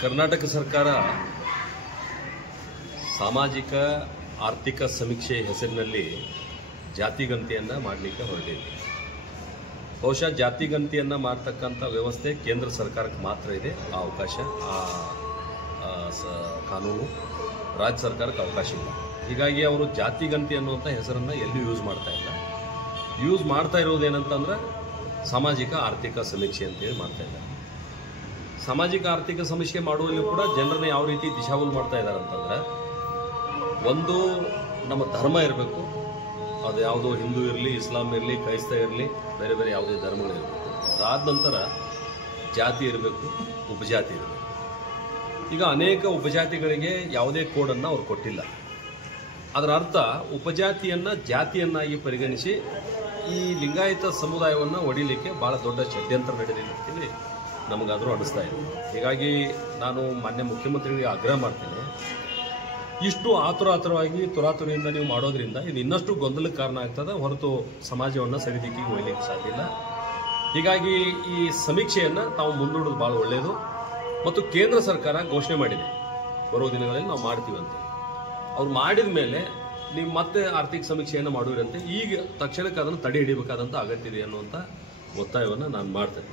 ಕರ್ನಾಟಕ ಸರ್ಕಾರ ಸಾಮಾಜಿಕ ಆರ್ಥಿಕ ಸಮೀಕ್ಷೆ ಹೆಸರಿನಲ್ಲಿ ಜಾತಿಗಣತಿಯನ್ನು ಮಾಡಲಿಕ್ಕೆ ಹೊರಟಿದೆ. ಬಹುಶಃ ಜಾತಿಗಣತಿಯನ್ನು ಮಾಡತಕ್ಕಂಥ ವ್ಯವಸ್ಥೆ ಕೇಂದ್ರ ಸರ್ಕಾರಕ್ಕೆ ಮಾತ್ರ ಇದೆ ಆ ಅವಕಾಶ, ಕಾನೂನು ರಾಜ್ಯ ಸರ್ಕಾರಕ್ಕೆ ಅವಕಾಶ ಇಲ್ಲ. ಹೀಗಾಗಿ ಅವರು ಜಾತಿಗಣತಿ ಅನ್ನುವಂಥ ಹೆಸರನ್ನು ಎಲ್ಲೂ ಯೂಸ್ ಮಾಡ್ತಾ ಇಲ್ಲ. ಯೂಸ್ ಮಾಡ್ತಾ ಇರೋದೇನಂತಂದ್ರೆ ಸಾಮಾಜಿಕ ಆರ್ಥಿಕ ಸಮೀಕ್ಷೆ ಅಂತೇಳಿ ಮಾಡ್ತಾ ಇದ್ದಾರೆ. ಸಾಮಾಜಿಕ ಆರ್ಥಿಕ ಸಮೀಕ್ಷೆ ಮಾಡುವಲ್ಲಿ ಕೂಡ ಜನರನ್ನ ಯಾವ ರೀತಿ ದಿಶಾವಲ್ ಮಾಡ್ತಾ ಇದ್ದಾರೆ ಅಂತಂದ್ರೆ, ಒಂದು ನಮ್ಮ ಧರ್ಮ ಇರಬೇಕು, ಅದು ಯಾವುದೋ ಹಿಂದೂ ಇರಲಿ, ಇಸ್ಲಾಂ ಇರಲಿ, ಕ್ರೈಸ್ತ ಇರಲಿ, ಬೇರೆ ಬೇರೆ ಯಾವುದೇ ಧರ್ಮಗಳಿರಬೇಕು. ಅದಾದ ನಂತರ ಜಾತಿ ಇರಬೇಕು, ಉಪಜಾತಿ ಇರಬೇಕು. ಈಗ ಅನೇಕ ಉಪಜಾತಿಗಳಿಗೆ ಯಾವುದೇ ಕೋಡನ್ನು ಅವ್ರು ಕೊಟ್ಟಿಲ್ಲ. ಅದರ ಅರ್ಥ ಉಪಜಾತಿಯನ್ನು ಜಾತಿಯನ್ನಾಗಿ ಪರಿಗಣಿಸಿ ಈ ಲಿಂಗಾಯತ ಸಮುದಾಯವನ್ನು ಒಡಿಲಿಕ್ಕೆ ಭಾಳ ದೊಡ್ಡ ಷಡ್ಯಂತ್ರ ನಡೆದಿದೆ ಅಂತೇಳಿ ನಮಗಾದರೂ ಅನಿಸ್ತಾ ಇದೆ. ಹೀಗಾಗಿ ನಾನು ಮಾನ್ಯ ಮುಖ್ಯಮಂತ್ರಿಗಳಿಗೆ ಆಗ್ರಹ ಮಾಡ್ತೇನೆ, ಇಷ್ಟು ಆತುರಾತುರವಾಗಿ ತುರಾತುರಿಯಿಂದ ನೀವು ಮಾಡೋದ್ರಿಂದ ಇದು ಇನ್ನಷ್ಟು ಗೊಂದಲಕ್ಕೆ ಕಾರಣ ಆಗ್ತದೆ ಹೊರತು ಸಮಾಜವನ್ನು ಸರಿದಿಕ್ಕಿಗೆ ಒಯ್ಯಲಿಕ್ಕೆ ಸಾಧ್ಯ ಇಲ್ಲ. ಹೀಗಾಗಿ ಈ ಸಮೀಕ್ಷೆಯನ್ನು ತಾವು ಮುಂದೂಡೋದು ಭಾಳ ಒಳ್ಳೆಯದು. ಮತ್ತು ಕೇಂದ್ರ ಸರ್ಕಾರ ಘೋಷಣೆ ಮಾಡಿದೆ ಬರುವ ದಿನಗಳಲ್ಲಿ ನಾವು ಮಾಡ್ತೀವಿ ಅಂತ. ಅವ್ರು ಮಾಡಿದ ಮೇಲೆ ನೀವು ಮತ್ತೆ ಆರ್ಥಿಕ ಸಮೀಕ್ಷೆಯನ್ನು ಮಾಡುವಿರಂತೆ. ಈಗ ತಕ್ಷಣಕ್ಕೆ ಅದನ್ನು ತಡೆ ಹಿಡಿಬೇಕಾದಂಥ ಅಗತ್ಯ ಇದೆ ಅನ್ನುವಂಥ ಒತ್ತಾಯವನ್ನು ನಾನು ಮಾಡ್ತೇನೆ.